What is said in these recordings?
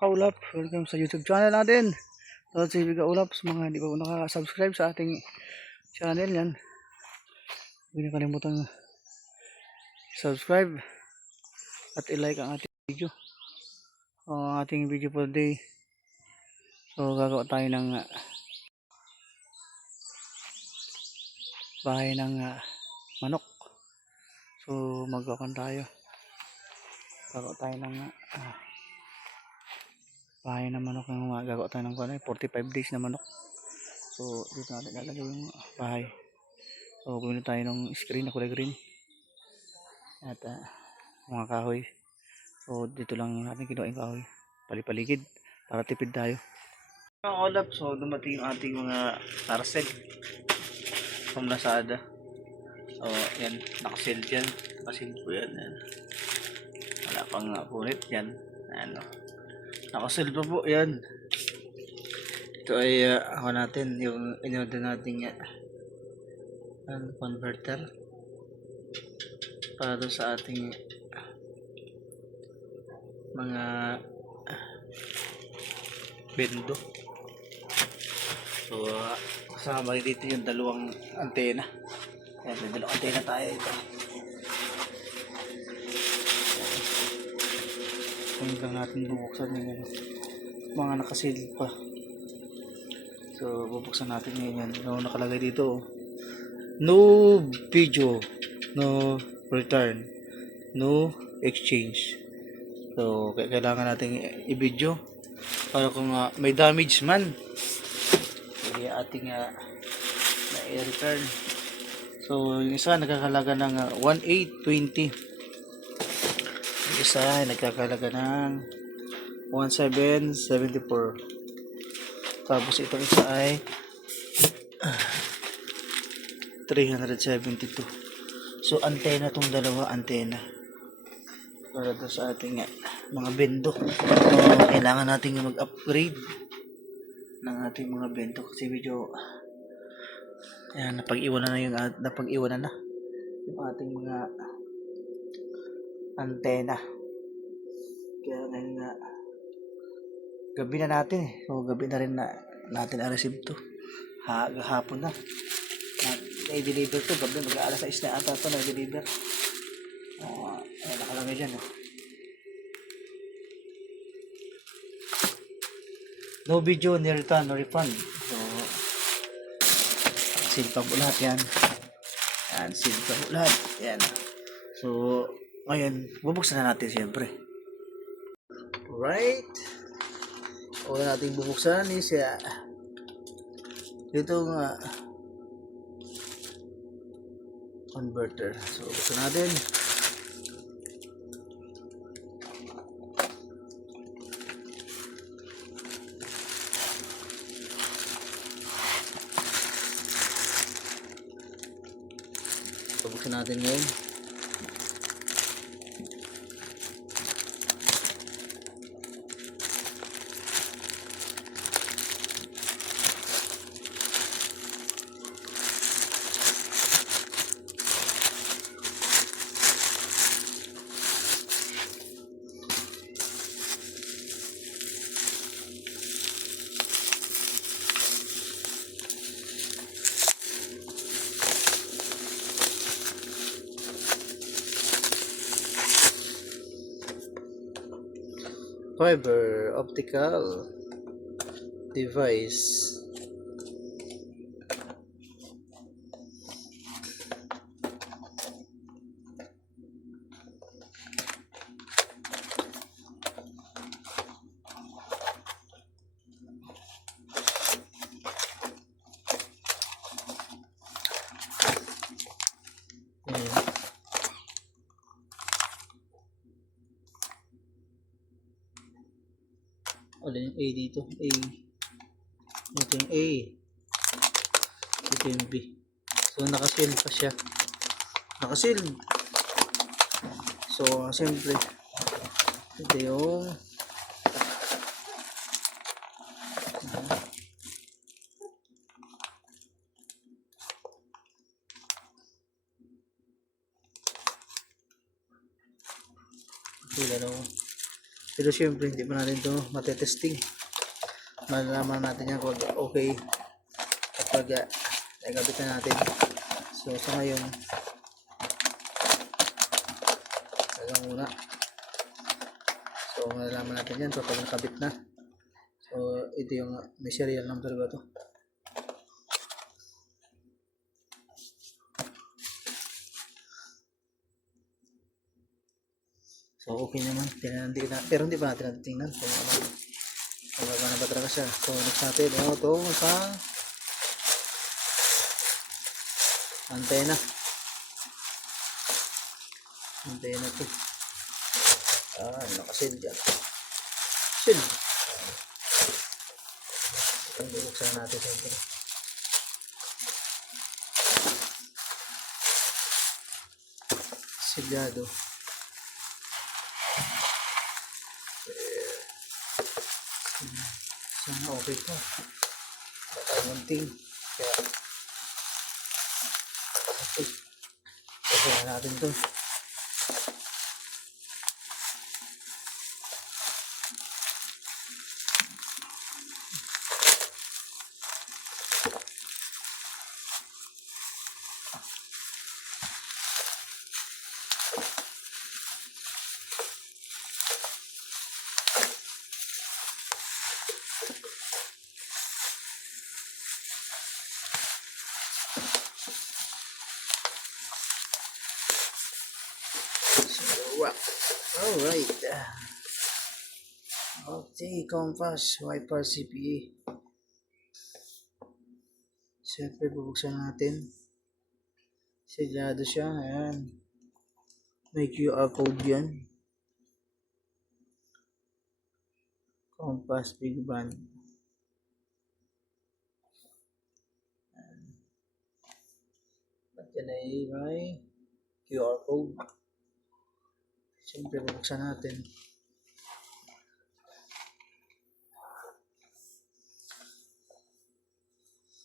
Kaulap, welcome sa YouTube channel natin. So, si Kaulap, sa mga hindi pa po nakaka-subscribe sa ating channel yan, huwag niyo kalimutan subscribe at i-like ang ating video. Ang ating video for the day. So, gagawa tayo ng bahay ng manok. So, magawa tayo. Gagawa tayo ng bahay ng manok. Gagawa tayo ng 45 days na manok. So, dito natin lalagay yung bahay. So, bumili tayo ng screen na kulay green. At mga kahoy. So, dito lang natin kinuha yung kahoy. Palipaligid para tipid tayo. Mga Kaulap, so dumating yung ating mga parcel from Lazada. So, yan. Nakasil dyan. Nakasil po yan. Wala pang punit yan. Ano. Nakasil pa po yan. Ito ay ako natin yung in-order natin converter para doon sa ating mga bendo. So kasama dito yung dalawang antena. Ayan, may dalawang antena tayo ito. Kung lang natin bubuksan yung mga nakasil pa. So bubuksan natin ngayon. So nakalagay dito, no video, no return, no exchange. So kailangan natin i-video para kung may damage man, hindi ating i-return. So yung isa nagkakalaga ng 1820, yung isa ay nagkakalaga ng 1774, tapos itong isa ay 372. So antena tong dalawa, antena para doon sa ating mga bendo. So kailangan natin mag-upgrade ng ating mga bendo kasi medyo napag-iwanan na yung ating mga antena. Kaya ngayon gabi na natin so gabi na rin natin na-receive to. Hapon na i-deliver to, gabi mag-aalas 6 na ata ito na-deliver. Nakalagay dyan no video, no return, no refund. So seal pa po lahat yan. Seal pa po lahat yan. So ngayon bubuksan na natin siyempre. Alright, una natin bubuksan is itong converter. So buksan natin. So buksan natin ngayon. Fiber optical device. Wala yung A dito. Ito yung A. Ito yung B. So nakasil pa siya. Nakasil. So siyempre ito yung Pero syempre, hindi pa natin ito matetesting. Malalaman natin yan kung okay kapag nagabit na natin. So, sa ngayon, talagang muna. So, malalaman natin yan kapag nakabit na. So, ito yung may serial number ba ito? So, okay naman. Pero hindi pa natin tingnan kung ano. Kung na ba talaga siya. So, next natin. Ito sa antena. Antena ito. Nakasil dyan. Sil. Itong bubuksan natin siyempre. Silyado. Sana okay to. Baka munting. Kaya okay. Okay na natin to. Alright. Okay, compass, wiper, CPA. Siyempre, bubuksan natin. Silyado siya. Ayan. May QR code yan. Compass, big band. At yan ay may QR code. Siyempre, bubuksan natin.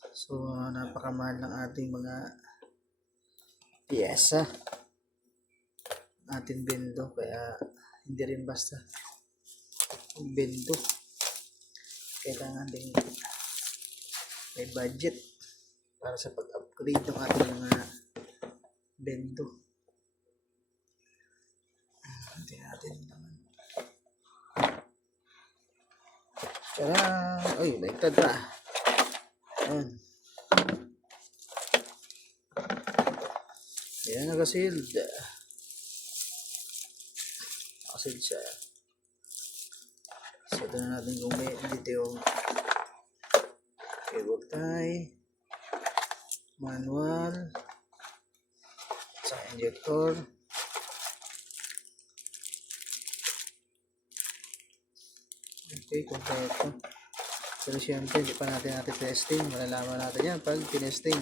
So, napakamahal ng ating mga piyesa. Ating bendo. Kaya, hindi rin basta bendo. Kailangan din may budget para sa pag-upgrade ng ating mga bendo. Hindi natin naman. Tara! Uy, baliktad pa. Ayan. Ayan, naka-sealed. Naka-sealed siya. So, ito na natin kung may dito yung cable tie, manual, sa injector. Okay, kompleto. Pero syempre, hindi pa natin testing. Malalaman natin yan pag tinesting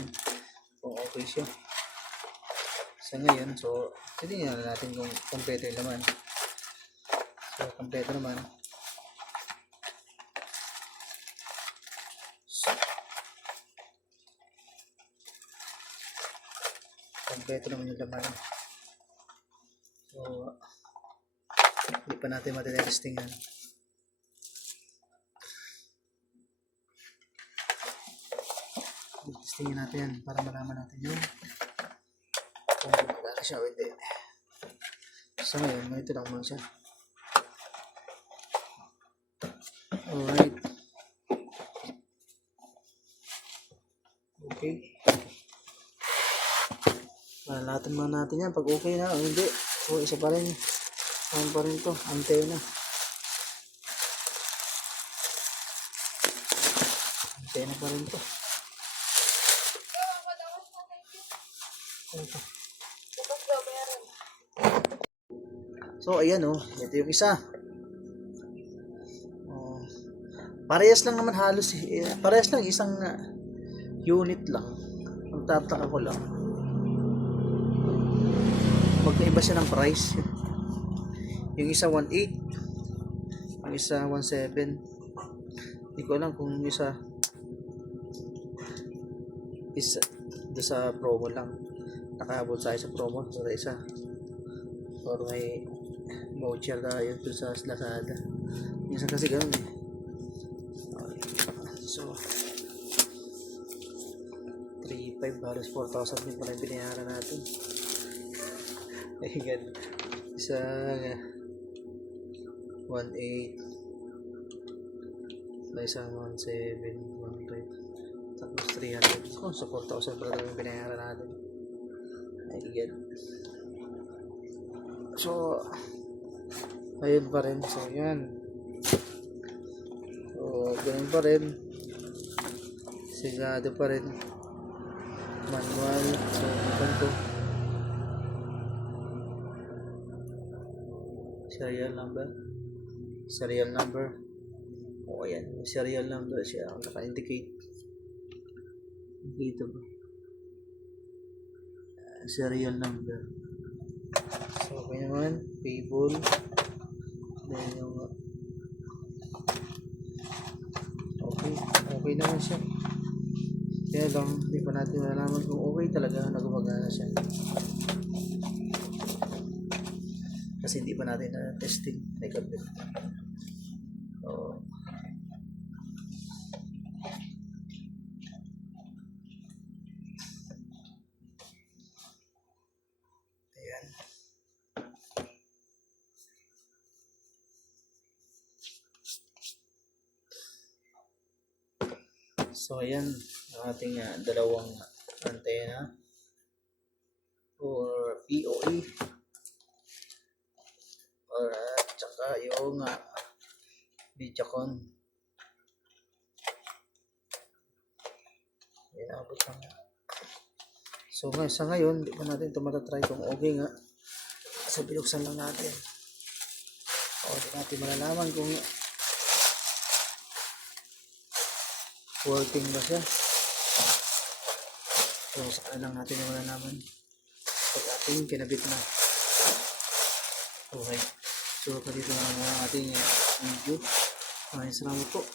kung okay siya. Sa ngayon, so, titingnan natin kung kompleto yung laman. So, kompleto naman. Kompleto naman yung laman. So, hindi pa natin matitesting yan. Testingin natin yan para malaman natin yung kung gumagana siya o hindi. Sa ngayon, ito lang muna siya. Alright. Okay. Malalatin muna natin yan pag okay na o hindi. O isa pa rin. Ano pa rin to? Antena. Antena pa rin to. So, ayan ito yung isa. Parehas lang naman halos. Parehas lang isang unit lang. Ang tataka ko lang. Magkaiba siya ng price. Yung isa 1.8. Yung isa 1.7. Hindi ko alam kung yung isa doon sa promo lang. Nakaabot sa promo. So, isa. Or may voucher tayo doon sa Lazada. Minsan kasi ganun eh. So 3,500 halos 4,000 din pala yung binayaran natin. Ayan. Isa 1,800 may isang 1,700 1,500 tapos 300. So 4,000 pala yung binayaran natin. Ayan. So ayun pa rin. So yan. So ganun pa rin. Sigado pa rin. Manual. So ganito. Serial number. O ayan. Serial number siya. Naka-indicate. Dito ba? Serial number. So okay naman. Payable. Then yung okay naman siya. Kaya lang, hindi pa natin malalaman kung okay talaga na gumagana siya. Kasi hindi pa natin na testing. So, ayan. So ayan ang ating dalawang antena or POE or tsaka yung Videocon. Ayan, abot lang. So sa ngayon, hindi pa natin ito matatry kung okay nga. So binuksan lang natin. O di natin malalaman kung working ba siya. So saka lang natin yung malalaman pag ating kinabit na. Okay. So dito na ang ating video. Maraming salamat po.